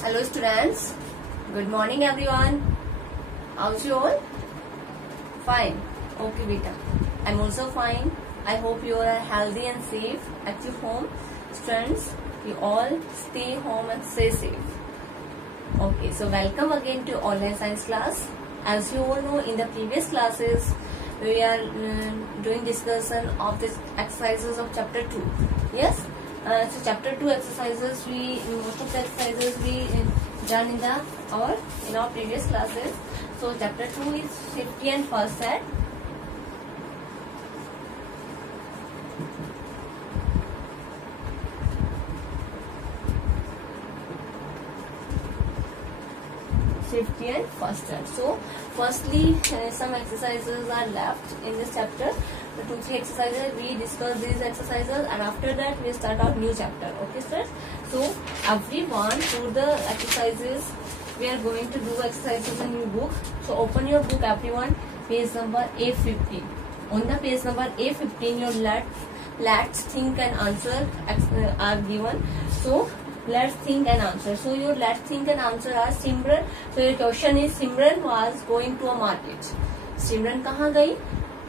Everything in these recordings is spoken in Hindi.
Hello students, good morning everyone. How's you all? Fine. Okay beta. I'm also fine. I hope you are healthy and safe at your home. Students, you all stay home and stay safe. Okay, so welcome again to online science class. As you all know, in the previous classes we are doing discussion of the exercises of chapter 2. Yes. So chapter 2 exercises, most of the exercises we done in our previous classes. So chapter 2 is safety and first aid. Safety and first aid. So firstly, some exercises are left in this chapter. The 2-3 exercises we discuss these exercises, and after that we start our new chapter. Okay, sir. So everyone, through the exercises we are going to do exercises in your book. So open your book, everyone. Page number A15. On the page number A15, your let's think and answer are given. So let's think and answer. So your let's think and answer are Simran. So your question is Simran was going to a market. Simran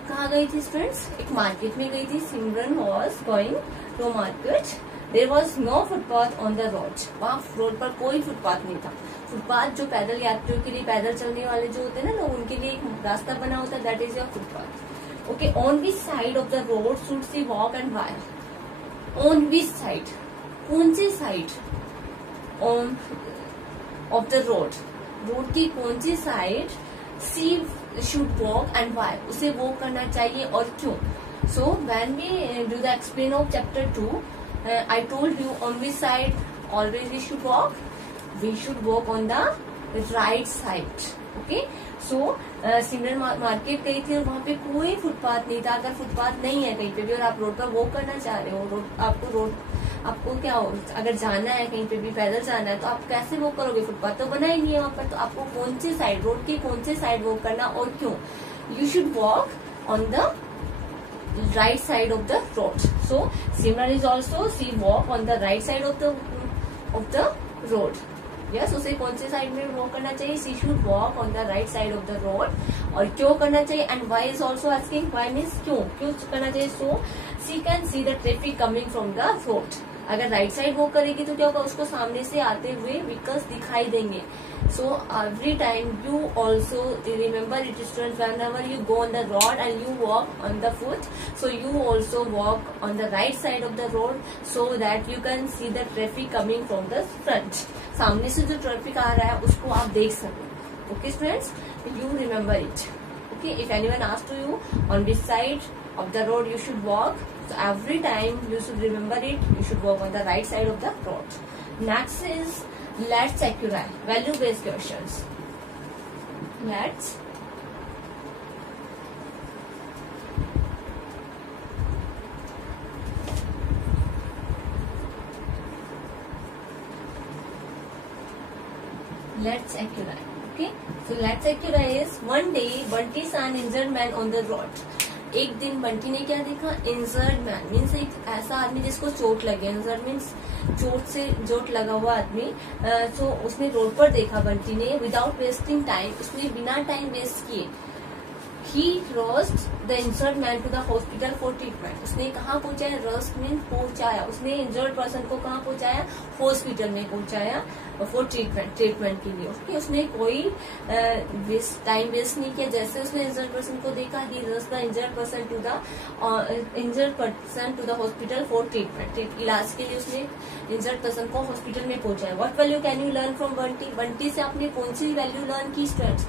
कहाँ गई थी स्टूडेंट्स? एक मार्केट में गई थी. Simran was going to a market. There was no footpath on the road. वहाँ रोड पर कोई फुटपाथ नहीं था. फुटपाथ जो पैदल यात्रियों के लिए, पैदल चलने वाले जो होते हैं ना लोग, उनके लिए एक रास्ता बना होता है. That is your footpath. Okay, on which side of the road should she walk and why? On which side? कौन सी side on of the road? Road की कौन सी side she should walk and why? उसे वॉक करना चाहिए और क्यों? So when we do the explain of chapter 2, I told you on which side always we should walk. We should walk on the right side. Okay. So Simran market गई थी और वहाँ पे कोई फुटपाथ नहीं था. अगर फुटपाथ नहीं है कहीं पे भी और आप रोड पर वॉक करना चाह रहे हो, आपको क्या हो, अगर जाना है कहीं पे भी पैदल जाना है, तो आप कैसे वॉक करोगे? फुटपाथ तो बना ही नहीं है वहाँ पर. तो आपको कौन सी साइड, रोड की कौन सी साइड वॉक करना और क्यों? You should walk on the right side of the road. So Simran is also, she walk on the right side of the road. Yes, उसे कौन से साइड में वॉक करना चाहिए? She should walk on the right side of the road. और क्यों करना चाहिए? And why is also asking. Why means क्यों करना चाहिए? So she can see the traffic coming from the road. अगर राइट साइड वॉक करेगी तो क्या होगा? उसको सामने से आते हुए व्हीकल्स दिखाई देंगे. So every time you also remember it, students, whenever you go on the road and you walk on the foot, so you also walk on the right side of the road so that you can see the traffic coming from the front. सामने से जो ट्रैफिक आ रहा है उसको आप देख सको. Okay students, you remember it. Okay, if anyone asks to you on which side of the road you should walk, so every time you should remember it, you should walk on the right side of the road. Next is let's check your value based questions. Let's check your okay. So let's check your is one day Bunty saw an injured man on the road. एक दिन बंटी ने क्या देखा? इंजर्ड मैन मीन्स एक ऐसा आदमी जिसको चोट लगे. इंजर्ड मीन्स चोट लगा हुआ आदमी. तो उसने रोड पर देखा बंटी ने. विदाउट वेस्टिंग टाइम, उसने बिना टाइम वेस्ट किए, he rushed the injured man to the hospital for treatment. उसने कहाँ पहुंचाया? रोस्ट मीन्स पहुंचाया. उसने इंजर्ड पर्सन को कहाँ पहुंचाया? हॉस्पिटल में पहुंचाया फॉर ट्रीटमेंट के लिए. ओके, उसने कोई टाइम वेस्ट नहीं किया. जैसे उसने इंजर्ड पर्सन को देखा, he rushed the injured person to the hospital for treatment. इलाज के लिए उसने इंजर्ड पर्सन को हॉस्पिटल में पहुंचाया. What value can you learn from Bunty? Bunty से आपने कौन सी वैल्यू लर्न की स्टूडेंट्स?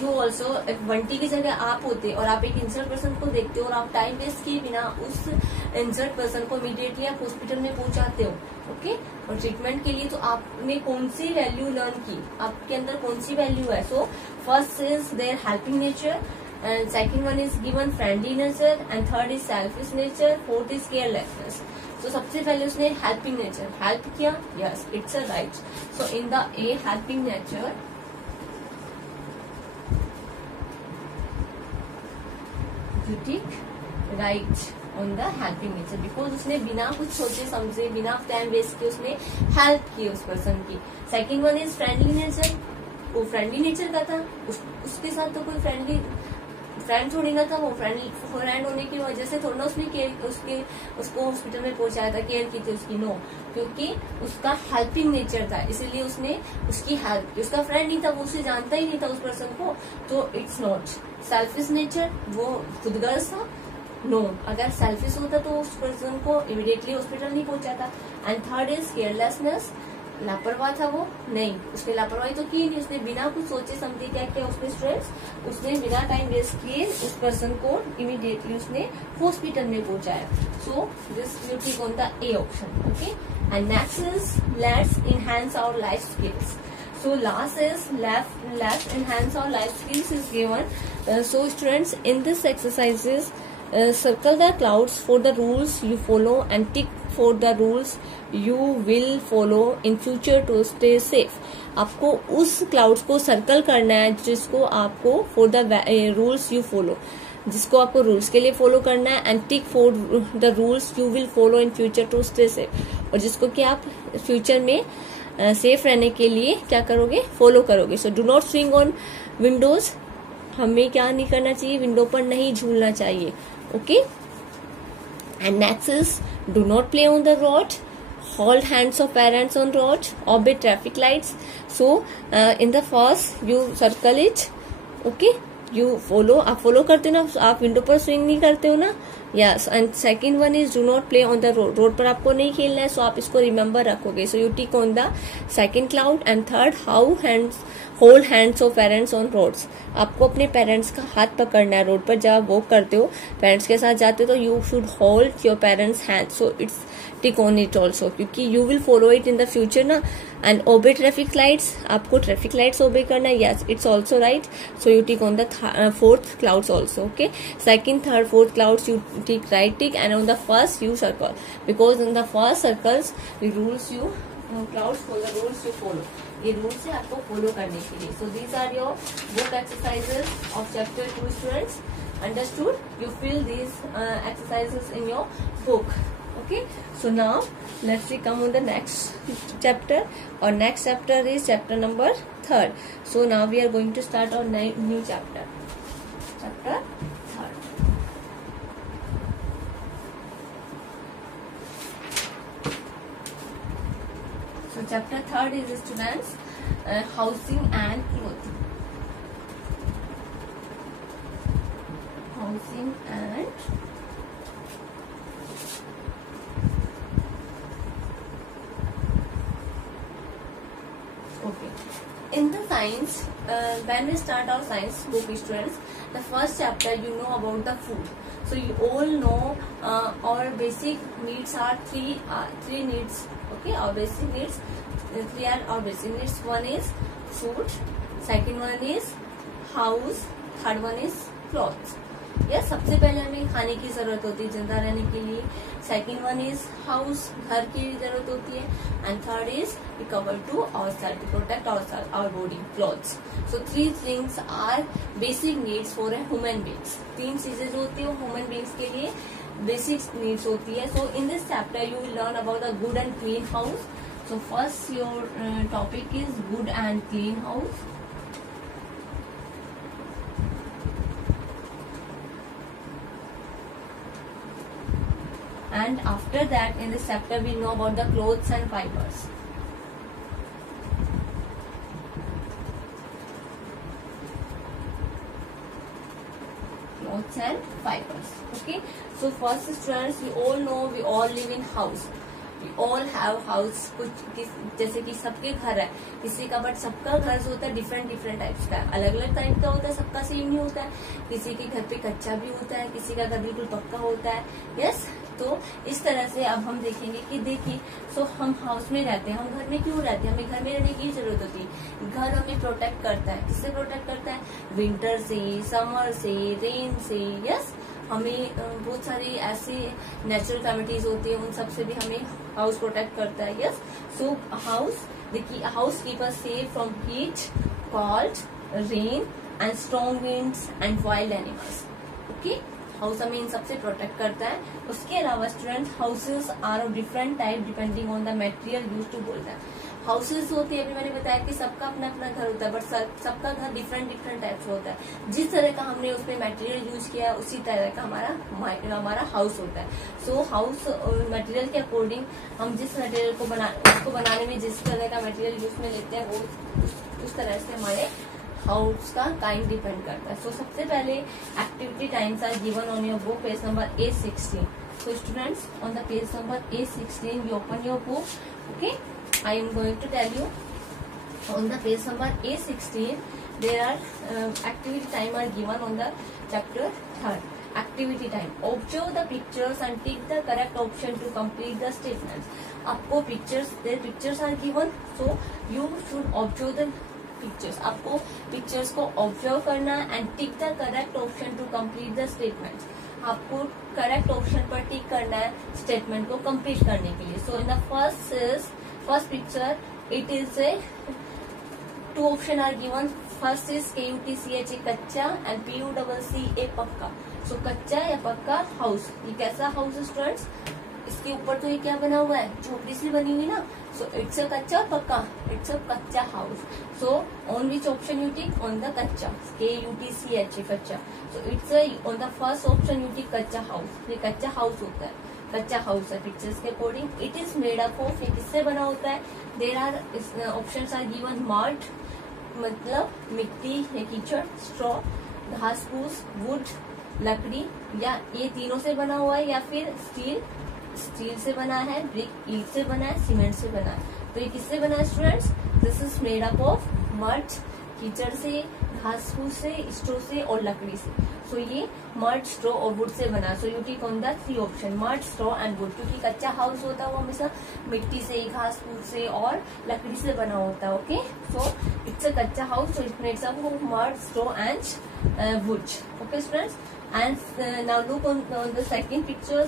यू ऑल्सो, बंटी की जगह आप होते और आप एक इंजर्ड पर्सन को देखते हो और आप टाइम वेस्ट किए बिना उस इंजर्ड पर्सन को इमीडिएटली आप हॉस्पिटल में पहुंचाते हो. ओके, और ट्रीटमेंट के लिए. तो आपने कौन सी वैल्यू लर्न की? आपके अंदर कौन सी वैल्यू है? So first is their helping nature, and second one is given friendly nature, and third is selfish nature, fourth is carelessness. तो सबसे पहले उसने हेल्पिंग नेचर हेल्प किया. Yes, it's a right. So in the A helping nature, you take right. On the helping nature, because उसने बिना कुछ सोचे समझे, बिना टाइम वेस्ट किए उसने हेल्प की उस पर्सन की। Second one is friendly nature, वो फ्रेंडली नेचर का था, उसके साथ तो कोई फ्रेंड थोड़ी ना था, वो फ्रेंड होने की वजह से थोड़ा ना उसने केयर उसको हॉस्पिटल में पहुंचाया था, केयर की थी उसकी, नो, क्योंकि उसका हेल्पिंग नेचर था, इसीलिए उसने उसकी हेल्प की। उसका फ्रेंड नहीं था, वो उसे जानता ही नहीं था उस पर्सन को, तो इट्स नॉट सेल्फिश नेचर, वो खुदगर्ज था, नो। अगर सेल्फिश होता तो उस पर्सन को इमीडिएटली हॉस्पिटल नहीं पहुंचाता। एंड थर्ड इज केयरलेसनेस, लापरवाह था वो, नहीं, उसने लापरवाही तो की नहीं, उसने बिना कुछ सोचे समझे क्या किया उसने स्ट्रेस, उसने बिना टाइम वेस्ट किए उस पर्सन को इमीडिएटली उसने हॉस्पिटल में पहुंचाया। So this you tick on the A option, okay. And next is let's enhance our life skills. So last is let's enhance our life skills is given. So students, in this exercises, circle the clouds for the rules you follow and tick for the rules you will follow in future to stay safe. आपको उस क्लाउड्स को सर्कल करना है जिसको आपको for the rules you follow, जिसको आपको रूल्स के लिए फॉलो करना है, and tick for the rules you will follow in future to stay safe, और जिसको कि आप फ्यूचर में सेफ रहने के लिए क्या करोगे, फॉलो करोगे। So do not swing on Windows, हमें क्या नहीं करना चाहिए, विंडो पर नहीं झूलना चाहिए, okay. And next is do not play on the road, hold hands of parents on road, obey traffic lights. So in the first you circle it, okay, you follow, आप फॉलो करते हो ना, आप विंडो पर स्विंग नहीं करते हो ना, yes. And second one is do not play on the road, road पर आपको नहीं खेलना है, सो आप इसको रिमेम्बर रखोगे, so you tick on the second cloud. And third, how hands hold hands of parents on roads, आपको अपने पेरेंट्स का हाथ पकड़ना है रोड पर, जब आप वॉक करते हो पेरेंट्स के साथ जाते हो तो you should hold your parents hand, so it's tick on it also, क्योंकि you will follow it in the future ना। एंड ओबे ट्रैफिक लाइट्स, आपको ट्रैफिक लाइट्स ओबे करना है, yes, it's also right, so you tick on the fourth clouds also, okay. Second, third, fourth clouds you tick right tick, and on the first you circle, because in the first circles the rules you clouds for the rules you follow, ये रूल्स है आपको फॉलो करने के लिए। So these are your book exercises of chapter 2 students, understood? You fill these exercises in your book, okay. So now let's see come on the next chapter. Our next chapter is chapter number 3. So now we are going to start our new chapter, chapter 3. So chapter 3 is students housing and clothing, housing and okay. In the science, when we start our science book students, the first chapter you know about the food. So you all know our basic needs are three needs, okay. Our basic needs, three are our basic needs. One is food, second one is house, third one is clothes. Yes, सबसे पहले हमें खाने की जरूरत होती है जिंदा रहने के लिए, सेकंड वन इज हाउस, घर की जरूरत होती है, and third is we cover to ourselves to protect our body, clothes. So three things are basic needs for a human beings, तीन चीजें जो होती है वो ह्यूमन बीइंग्स के लिए बेसिक नीड्स होती है। So in this chapter you will learn about the good and clean house. So first your topic is good and clean house. And after that in this chapter we know about the clothes and fibers. Clothes and fibers, okay. So first students, we all know we all live in house, we all have house. कुछ जैसे कि सबके घर है किसी का, बट सबका घर जो होता है डिफरेंट टाइप्स का, अलग अलग टाइप का होता है, सबका सेम नहीं होता है। किसी के घर पे कच्चा भी होता है, किसी का घर बिल्कुल पक्का होता है, यस। तो इस तरह से अब हम देखेंगे कि देखिए, सो हम हाउस में रहते हैं, हम घर में क्यों रहते हैं, हमें घर में रहने की जरूरत होती है। घर हमें प्रोटेक्ट करता है, किससे प्रोटेक्ट करता है, विंटर से, समर से, रेन से, यस। हमें बहुत सारी ऐसी नेचुरल कैलेमिटीज होती है, उन सब से भी हमें हाउस प्रोटेक्ट करता है, yes. So house keep us safe from heat, cold, rain and strong winds and wild animals, okay. House हमें इन सबसे प्रोटेक्ट करता है। उसके अलावा student houses are of different type depending on the material used to बोलता है। हाउसेस होती है, अभी मैंने बताया कि सबका अपना अपना घर होता है, बट सबका घर डिफरेंट डिफरेंट टाइप से होता है। जिस तरह का हमने उसमें मटेरियल यूज किया है उसी तरह का हमारा हाउस होता है। सो हाउस मटेरियल के अकॉर्डिंग हम जिस मटेरियल को उसको बनाने में जिस तरह का मटेरियल यूज में लेते हैं वो उस तरह से हमारे हाउस का काइंड डिपेंड करता है। सो सबसे पहले activity times are given on your book page number A16। So students, on the page number A16 you open your book. Okay, I am going to tell you on the page number A16 there are activity time are given on the chapter 3rd. Activity time, observe the pictures and take the correct option to complete the statements. आपको pictures are given, so you should observe the pictures. आपको pictures को observe करना and tick the correct option to complete the statements. आपको करेक्ट ऑप्शन पर टिक करना है स्टेटमेंट को कंप्लीट करने के लिए। So in the first picture it is a two option are given. First is KUTCH kutcha and PUCC pucca. सो कच्चा या पक्का हाउस, ये कैसा हाउस है स्टूडेंट्स? इसके ऊपर तो ये क्या बना हुआ है, झोपड़ी सी बनी हुई ना। सो इट्स अ कच्चा पक्का, इट्स अ कच्चा house. So on which option you tick? On the kutcha, KUTCH kutcha. So it's on the first option you tick kutcha house. ये कच्चा हाउस होता है, कच्चा हाउस है पिक्चर्स के according. It is made up of, ये किससे बना होता है? There are options are given. Mud मतलब मिट्टी या कीचड़, स्ट्रॉ घास फूस, वुड लकड़ी, या ये तीनों से बना हुआ है, या फिर स्टील से बना है, ब्रिक ईंट से बना है, सीमेंट से बना है। तो ये किससे बना है students? This is made up of mud, कीचड़ से, घास फूस से, स्ट्रो से और लकड़ी से। सो ये मड, स्ट्रो और वुड से बना है। So you tick on the 3 option, mud, straw and wood. क्योंकि कच्चा हाउस होता है वो हमेशा मिट्टी से, घास फूस से और लकड़ी से बना होता है। ओके, सो इट्स अ कच्चा house, so it makes up of mud, straw and wood. Okay students, and now look on the second picture.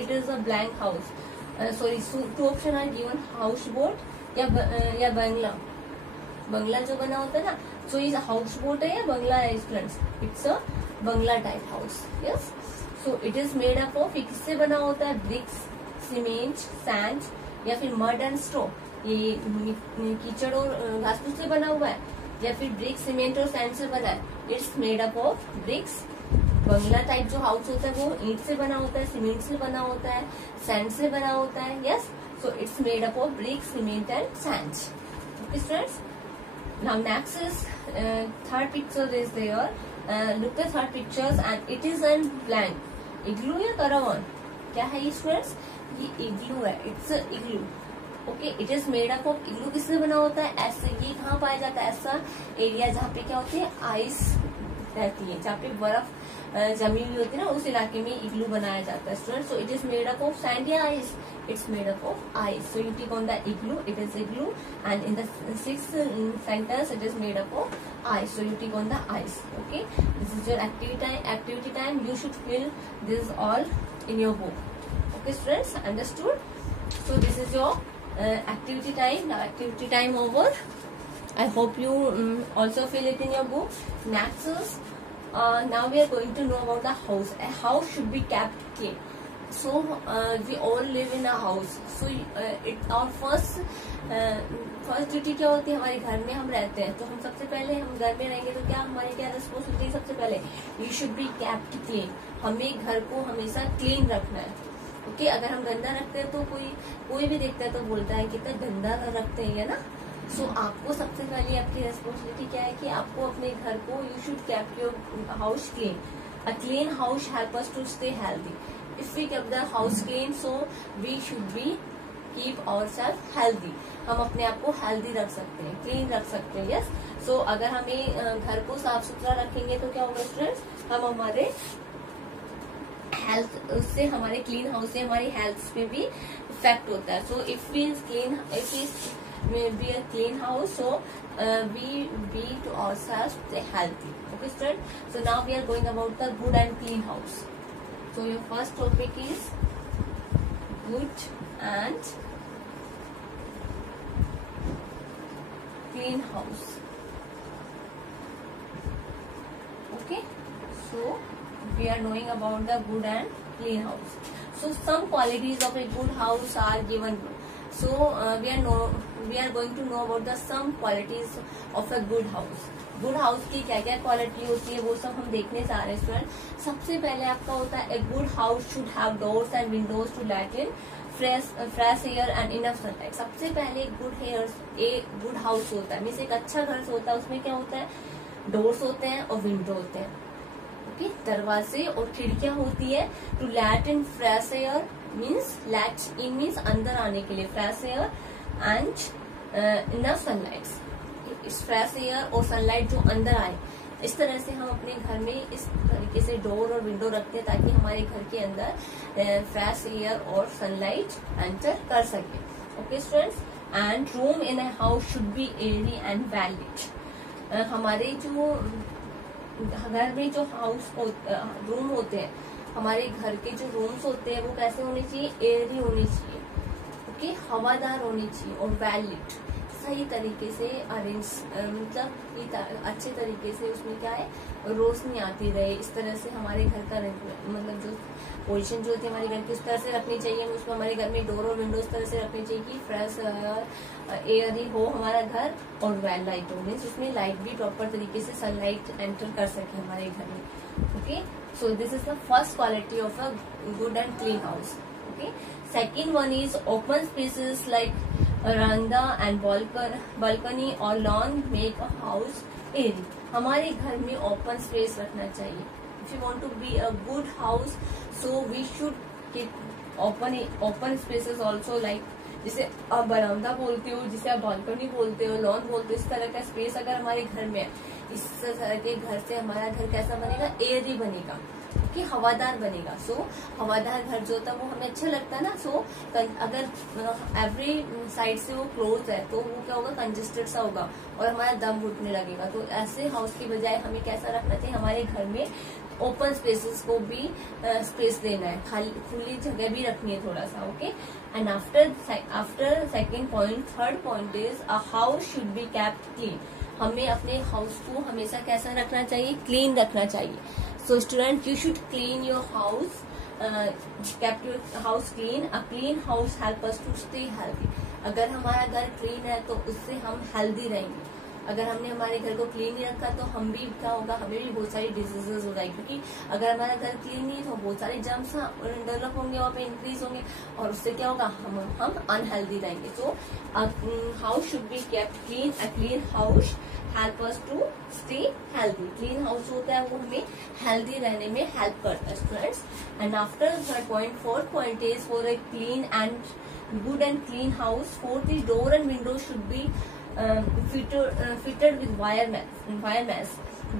It is a blank house. So 2 option are given, house boat या बंगला जो बना होता है ना। सो ये हाउस बोट है या बंगला है students? It's a Bangla type house. Yes, so it is made up of, ये किससे बना होता है? ब्रिक्स, सीमेंट, सैंड या फिर मड एंड स्ट्रो। ये कीचड़ और घास फूस से बना हुआ है, या फिर ब्रिक, सीमेंट और सैंड से बना है? It's made up of BRICS. Bangla type जो हाउस होता है वो ईंट से बना होता है, सीमेंट से बना होता है, सैंड से बना होता है। Yes, so it's made up of brick, cement and sand. Okay students, now next is third picture is there. Look at third pictures and it is an blank. Igloo या करावन? क्या है ये स्टूडेंट्स? ये इग्लू है, it's igloo. Okay, it is made up of, igloo किससे बना होता है? ऐसे, ये कहाँ पाया जाता है? ऐसा एरिया जहाँ पे क्या होती है? आइस रहती है, जहाँ पे बर्फ जमी हुई होती है ना, उस इलाके में इग्लू बनाया जाता है student. So it is made up of sand या ice? It's made up of ice. So you tick on the igloo, it is igloo. And in the 6th sentence it is made up of ice, so you tick on the ice. Okay, this is your activity time. You should fill this all in your book. Okay students, understood? So this is your activity time. Now activity time over. I hope you also fill it in your book. Next is now we are going to know about the house. A house should be kept clean. So we all live in a house. So it our first duty क्या होती है? हमारे घर में हम रहते हैं, तो हम सबसे पहले हम घर में रहेंगे तो क्या हमारी क्या रिस्पॉन्सिबिलिटी? सबसे पहले you should be kept clean. हमें घर को हमेशा क्लीन रखना है। ओके, अगर हम गंदा रखते हैं तो कोई भी देखता है तो बोलता है कितना गंदा रखते हैं ना। सो आपको सबसे पहले आपकी रिस्पॉन्सिबिलिटी क्या है कि आपको अपने घर को, you should keep your house clean. A clean house help us to stay healthy. If we keep the house clean, so we should be keep ourself healthy. हम अपने आप को हेल्दी रख सकते हैं, क्लीन रख सकते हैं। यस, सो अगर हमें घर को साफ सुथरा रखेंगे तो क्या होगा स्टूडेंट्स? हम हमारे हेल्थ, उससे हमारे क्लीन हाउस से हमारी हेल्थ पे भी इफेक्ट होता है। सो इफ वी be a clean house, so we be to ourselves stay healthy. Okay student, so now we are going about the good and clean house. So your first topic is good and clean house. Okay, so we are knowing about the good and clean house. So some qualities of a good house are given. So we are going to know about the some qualities of a good house. Good house की क्या क्या क्वालिटी होती है वो सब हम देखने जा रहे हैं स्टूडेंट. सबसे पहले आपका होता है a good house should have doors and windows to let in fresh air and enough sunlight. सबसे पहले गुड हाउस होता है, मीन्स एक अच्छा घर होता है, उसमें क्या होता है, डोर्स होते हैं और विंडो होते हैं. ओके, दरवाजे और खिड़कियां होती है to let in fresh air, means let in means अंदर आने के लिए, fresh air and enough sunlight. इस फ्रेश एयर और सनलाइट जो अंदर आए, इस तरह से हम अपने घर में इस तरीके से डोर और विंडो रखते हैं ताकि हमारे घर के अंदर फ्रेश एयर और सनलाइट एंटर कर सके. Okay students, and room in a house should B Airy and well lit. हमारे जो घर में जो रूम होते हैं, हमारे घर के जो रूम्स होते हैं वो कैसे होने चाहिए, एयरी होनी चाहिए. ओके, हवादार होनी चाहिए और वेल lit, सही तरीके से अरेंज, मतलब अच्छे तरीके से उसमें क्या है, रोशनी आती रहे. इस तरह से हमारे घर का मतलब जो पोजीशन जो होती है हमारे घर की, उस तरह से रखनी चाहिए. उसमें हमारे घर में डोर और विंडो इस तरह से रखनी चाहिए कि फ्रेश एयर ही हो हमारा घर और वेल लाइट हो, मीन्स उसमें लाइट भी प्रॉपर तरीके से सनलाइट एंटर कर सके हमारे घर में. Okay, so this is the first quality of a good and clean house. Okay, second one is open spaces like veranda and balcony or lawn make a house airy. हमारे घर में ओपन स्पेस रखना चाहिए. If you want to be a good house, so we should keep open spaces also, like जिसे आप बरामदा बोलते हो, जिसे आप बालकनी बोलते हो, लॉन बोलते हो, इस तरह का स्पेस अगर हमारे घर में है, इस तरह के घर से हमारा घर कैसा बनेगा, एयरी बनेगा, कि हवादार बनेगा. सो हवादार घर जो होता है वो हमें अच्छा लगता है ना. सो अगर एवरी साइड से वो क्लोज है तो वो क्या होगा, कंजेस्टेड सा होगा और हमारा दम घुटने लगेगा. तो ऐसे हाउस की बजाय हमें कैसा रखना चाहिए, हमारे घर में ओपन स्पेसेस को भी स्पेस देना है, खाली खुली जगह भी रखनी है थोड़ा सा. Okay, and after second point, third point is a house should be kept clean. हमें अपने हाउस को हमेशा कैसा रखना चाहिए, क्लीन रखना चाहिए. So student, you should clean your house, keep your house clean. A clean house help us to stay healthy. अगर हमारा घर क्लीन है तो उससे हम हेल्दी रहेंगे. अगर हमने हमारे घर को क्लीन नहीं रखा तो हम भी क्या होगा, हमें भी बहुत सारी डिजीजेस हो जाएगी, क्योंकि अगर हमारा घर क्लीन नहीं तो बहुत सारे जर्म्स डेवलप होंगे, वहाँ पे इंक्रीज होंगे और उससे क्या होगा, हम अनहेल्दी रहेंगे. So house should be kept clean. A clean house help us to stay healthy. Clean house होता है वो हमें हेल्दी रहने में हेल्प करता है students. And after third point, fourth point is for a clean and good and clean house. Fourth is door and window should be fitted with wire mesh.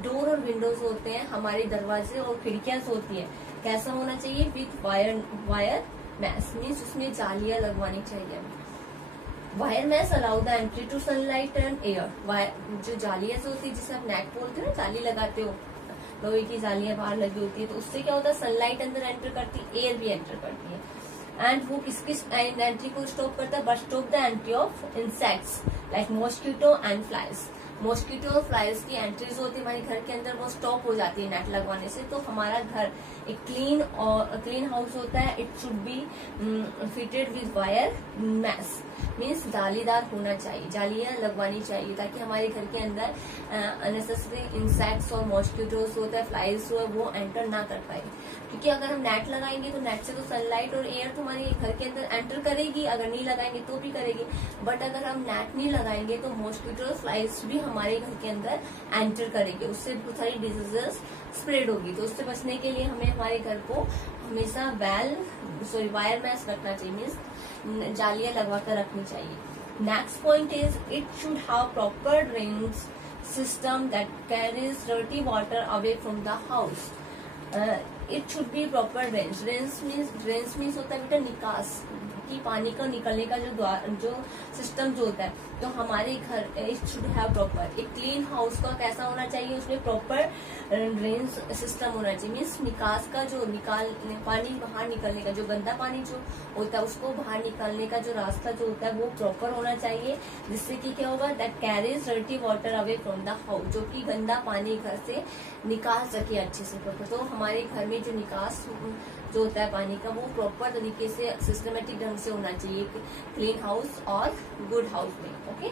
Door और विंडोज होते हैं, हमारे दरवाजे और खिड़कियां होती है, कैसा होना चाहिए, विद वायर मैश, मीन्स उसमें जालियां लगवानी चाहिए. Wire mesh allow the entry to sunlight and air. जो जालियां होती है जिसे आप नेट बोलते हो ना, जाली लगाते हो, लोहे की जालियां बाहर लगी होती है, तो उससे क्या होता है, सनलाइट अंदर एंटर करती है, एयर भी एंटर करती है. एंड वो किसकी एंट्री को स्टॉप करता है, but stop the entry of insects like mosquito and flies. Mosquito और फ्लाइज की एंट्रीज होती है हमारे घर के अंदर, वो स्टॉप हो जाती है नेट लगवाने से. तो हमारा घर एक क्लीन हाउस होता है. It should be fitted with wire mesh, means जालीदार होना चाहिए, जालियां लगवानी चाहिए ताकि हमारे घर के अंदर अननेसेसरी इंसेक्ट्स और मॉस्किटोज होता है, फ्लाइज जो है वो एंटर ना कर पाए. क्योंकि अगर हम नेट लगाएंगे तो नेट से तो सनलाइट और एयर तो हमारे घर के अंदर एंटर करेगी, अगर नहीं लगाएंगे तो भी करेगी. बट अगर हम नेट नहीं लगाएंगे तो मॉस्किटो फ्लाइज भी हमारे घर के अंदर एंटर करेंगे, उससे बहुत सारी डिजीजेस स्प्रेड होगी. तो उससे बचने के लिए हमें हमारे घर को हमेशा वायर मैश रखना चाहिए, मीन्स जालियां लगवा कर रखनी चाहिए. Next point is it should have proper drainage system that carries dirty water away from the house. It should be proper drains. Drains means होता है बेटा निकास कि पानी का निकलने का जो सिस्टम जो होता है. तो हमारे घर इट शुड हैव प्रॉपर. एक क्लीन हाउस का कैसा होना चाहिए, उसमें प्रॉपर ड्रेन्स सिस्टम होना चाहिए. मीन्स निकास का जो पानी बाहर निकलने का, जो गंदा पानी जो होता है उसको बाहर निकालने का जो रास्ता जो होता है वो प्रॉपर होना चाहिए, जिससे कि क्या होगा, that carries dirty water away from the house, जो कि गंदा पानी घर से निकाल सके अच्छे से प्रॉपर. तो हमारे घर में जो निकास जो होता है पानी का वो प्रॉपर तरीके से सिस्टमेटिक ढंग से होना चाहिए क्लीन हाउस और गुड हाउस में. Okay,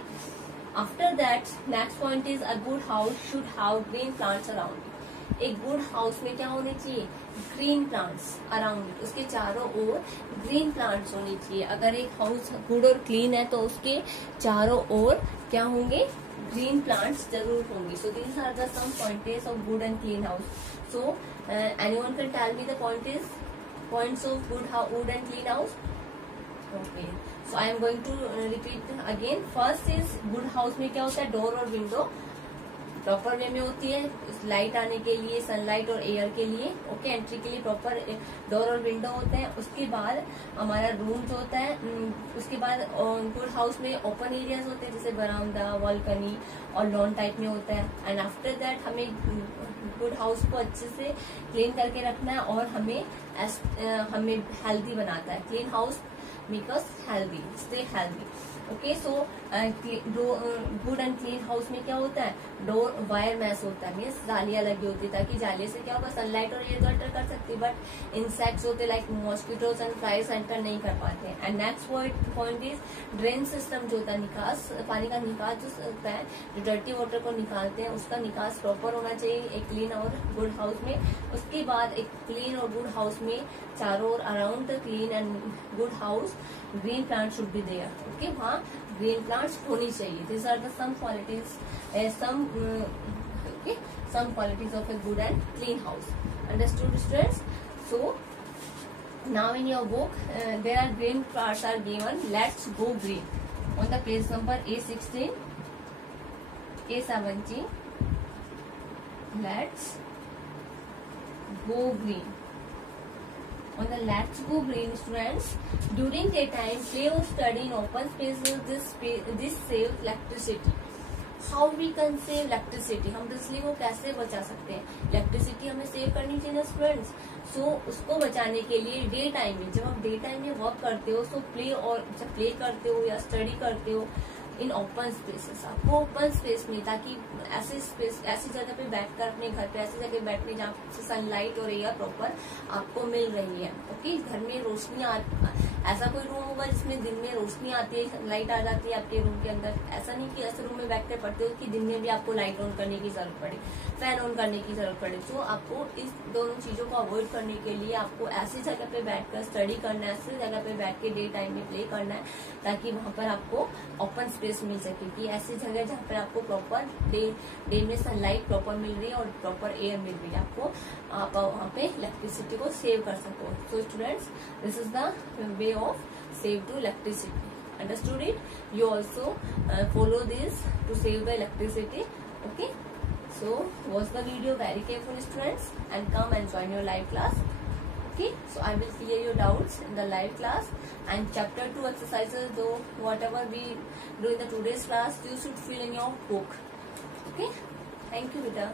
after that next point is a good house should have green plants around. एक गुड हाउस में क्या होने चाहिए, ग्रीन प्लांट्स अराउंड, उसके चारों ओर ग्रीन प्लांट्स होने चाहिए. अगर एक हाउस गुड और क्लीन है तो उसके चारों ओर क्या होंगे, ग्रीन प्लांट्स जरूर होंगे. So these are the some points of good and clean house. So anyone can tell me the points of good and clean house. Okay, so I am going to repeat again. First is good house में क्या होता है, डोर और विंडो प्रॉपर वे में होती है, लाइट आने के लिए, सनलाइट और एयर के लिए. ओके, एंट्री के लिए प्रॉपर डोर और विंडो होते हैं. उसके बाद हमारा रूम जो होता है, उसके बाद गुड हाउस में ओपन एरियाज होते हैं जैसे बरामदा, बालकनी और लॉन टाइप में होता है. एंड आफ्टर दैट हमें गुड हाउस को अच्छे से क्लीन करके रखना है और हमें हेल्दी बनाता है. Clean house make us healthy, stay healthy. Okay, so good and clean house में क्या होता है, डोर वायर मैश होता है, मीन्स जालियां लगी होती है ताकि जालिया से क्या होगा, सनलाइट और एयर तो एंटर कर सकती है बट इंसेक्ट्स होते like mosquitoes and flies enter नहीं कर पाते. And next point is drain system जो होता है, निकास, पानी का निकास जो होता है, जो डर्टी वाटर को निकालते हैं उसका निकास प्रॉपर होना चाहिए एक क्लीन और गुड हाउस में. उसके बाद एक क्लीन और गुड हाउस में चारों ओर around the clean and good house green plant should be there. Okay, वहाँ ग्रीन प्लांट्स होनी चाहिए. This are the some qualities some qualities of a good and clean house. Understood, students? So now in your book there are green parts are given. Let's go green on the page number A16, A17. Let's go green. On the let's go green, students, during daytime play or study in open spaces. This saves electricity. How we can save electricity? हम बिजली को कैसे बचा सकते हैं, इलेक्ट्रिसिटी हमें सेव करनी चाहिए ना स्टूडेंट्स. सो उसको बचाने के लिए डे टाइम में, जब आप डे टाइम में वर्क करते हो, सो प्ले और जब प्ले करते हो या स्टडी करते हो इन ओपन स्पेसेस, आपको ओपन स्पेस में, ताकि ऐसी जगह पे बैठकर अपने घर पे ऐसी जगह बैठने जहाँ से सनलाइट और एयर प्रॉपर आपको मिल रही है. ओके, घर में रोशनी ऐसा कोई रूम होगा जिसमें दिन में रोशनी आती है, लाइट आ जाती है आपके रूम के अंदर. ऐसा नहीं कि ऐसे रूम में बैठ कर पढ़ते हो कि दिन में भी आपको लाइट ऑन करने की जरूरत पड़े, फैन ऑन करने की जरूरत पड़े. तो आपको इस दोनों चीजों को अवॉइड करने के लिए आपको ऐसी जगह पे बैठकर स्टडी करना है, ऐसी जगह पे बैठ के डे टाइम में प्ले करना है, ताकि वहाँ पर आपको ओपन स्पेस मिल सके. कि ऐसी जगह जहाँ पर आपको प्रॉपर डे में सनलाइट प्रॉपर मिल रही है और प्रॉपर एयर मिल रही है, आपको आप वहाँ पे इलेक्ट्रिसिटी को सेव कर सको. So students, this is the way of save to electricity. Understood it? You also follow this to save the electricity. Okay, so watch the video very carefully, students, and come and join your live class. Okay, so I will clear your doubts in the live class, and chapter 2 exercises, though whatever we do in the today's class, you should fill in your book. Okay, thank you, beta.